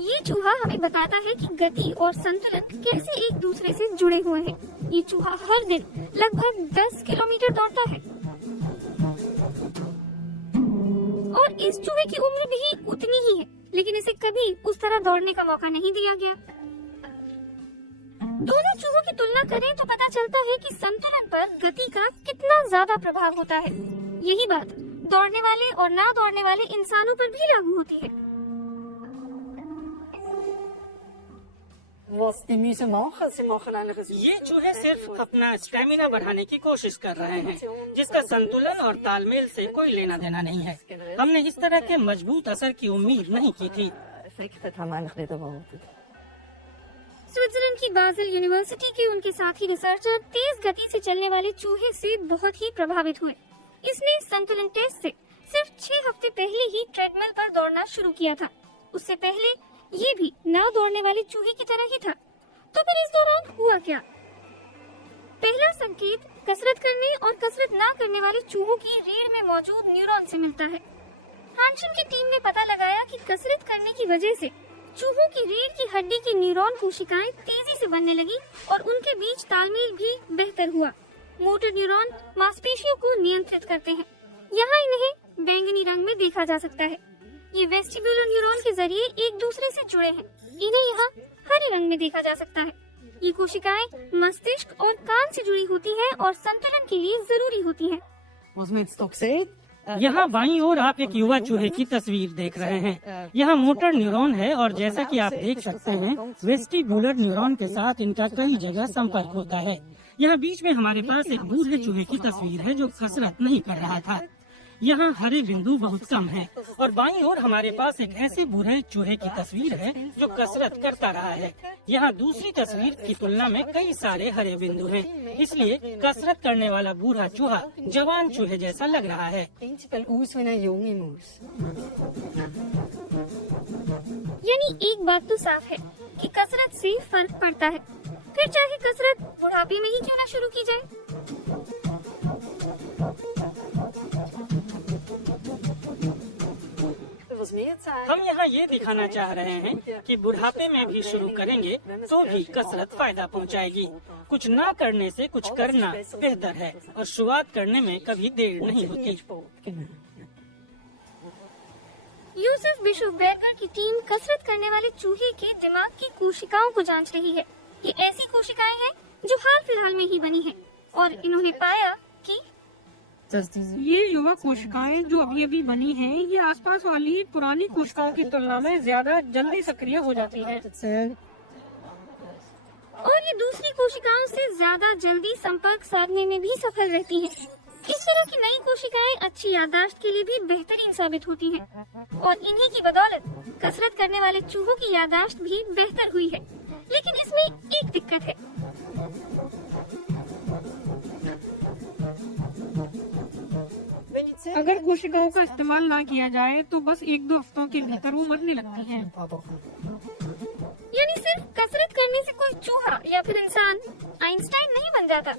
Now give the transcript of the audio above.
ये चूहा हमें बताता है कि गति और संतुलन कैसे एक दूसरे से जुड़े हुए हैं। ये चूहा हर दिन लगभग 10 किलोमीटर दौड़ता है और इस चूहे की उम्र भी उतनी ही है, लेकिन इसे कभी उस तरह दौड़ने का मौका नहीं दिया गया। दोनों चूहों की तुलना करें तो पता चलता है कि संतुलन पर गति का कितना ज्यादा प्रभाव होता है। यही बात दौड़ने वाले और ना दौड़ने वाले इंसानों पर भी लागू होती है। ये चूहे सिर्फ अपना स्टेमिना बढ़ाने की कोशिश कर रहे हैं, जिसका संतुलन और तालमेल से कोई लेना देना नहीं है। हमने इस तरह के मजबूत असर की उम्मीद नहीं की थी। स्विट्जरलैंड की बाज़ेल यूनिवर्सिटी के उनके साथी रिसर्चर तेज गति से चलने वाले चूहे से बहुत ही प्रभावित हुए। इसने संतुलन टेस्ट से सिर्फ 6 हफ्ते पहले ही ट्रेडमिल पर दौड़ना शुरू किया था। उससे पहले ये भी ना दौड़ने वाले चूहे की तरह ही था। तो फिर इस दौरान हुआ क्या? पहला संकेत कसरत करने और कसरत ना करने वाले चूहों की रीढ़ में मौजूद न्यूरॉन से मिलता है। हांशन की टीम ने पता लगाया कि कसरत करने की वजह से चूहों की रीढ़ की हड्डी की न्यूरॉन कोशिकाएं तेजी से बनने लगी और उनके बीच तालमेल भी बेहतर हुआ। मोटर न्यूरॉन मांसपेशियों को नियंत्रित करते हैं। यहाँ इन्हें बैंगनी रंग में देखा जा सकता है। ये वेस्टिब्युलर न्यूरॉन के जरिए एक दूसरे से जुड़े हैं। इन्हें यहाँ हरे रंग में देखा जा सकता है। ये कोशिकाएं मस्तिष्क और कान से जुड़ी होती हैं और संतुलन के लिए जरूरी होती हैं। यहाँ बाईं ओर आप एक युवा चूहे की तस्वीर देख रहे हैं। यहाँ मोटर न्यूरॉन है और जैसा कि आप देख सकते हैं, वेस्टिब्युलर न्यूरॉन के साथ इनका कई जगह संपर्क होता है। यहाँ बीच में हमारे पास एक बूढ़े चूहे की तस्वीर है जो कसरत नहीं कर रहा था। यहाँ हरे बिंदु बहुत कम है और बाईं ओर हमारे पास एक ऐसे बूढ़े चूहे की तस्वीर है जो कसरत करता रहा है। यहाँ दूसरी तस्वीर की तुलना में कई सारे हरे बिंदु हैं, इसलिए कसरत करने वाला बूढ़ा चूहा जवान चूहे जैसा लग रहा है। यानी एक बात तो साफ है कि कसरत से फर्क पड़ता है, फिर चाहे कसरत बुढ़ापे में ही क्यों ना शुरू की जाए। हम यहाँ ये दिखाना चाह रहे हैं कि बुढ़ापे में भी शुरू करेंगे तो भी कसरत फायदा पहुँचाएगी। कुछ ना करने से कुछ करना बेहतर है और शुरुआत करने में कभी देर नहीं होती। यूसुफ बिशोफ-बेकर की टीम कसरत करने वाले चूहे के दिमाग की कोशिकाओं को जांच रही है। ये ऐसी कोशिकाएं हैं जो हाल फिलहाल में ही बनी हैं और इन्होंने पाया कि ये युवा कोशिकाएं जो अभी अभी बनी हैं, ये आसपास वाली पुरानी कोशिकाओं की तुलना में ज्यादा जल्दी सक्रिय हो जाती हैं और ये दूसरी कोशिकाओं से ज्यादा जल्दी संपर्क साधने में भी सफल रहती हैं। इस तरह की नई कोशिकाएं अच्छी याददाश्त के लिए भी बेहतरीन साबित होती हैं और इन्हीं की बदौलत कसरत करने वाले चूहों की याददाश्त भी बेहतर हुई है। लेकिन इसमें एक दिक्कत है। अगर कोशिकाओं का इस्तेमाल ना किया जाए तो बस 1-2 हफ्तों के भीतर वो मरने लगती हैं। यानी सिर्फ कसरत करने से कोई चूहा या फिर इंसान आइंस्टाइन नहीं बन जाता।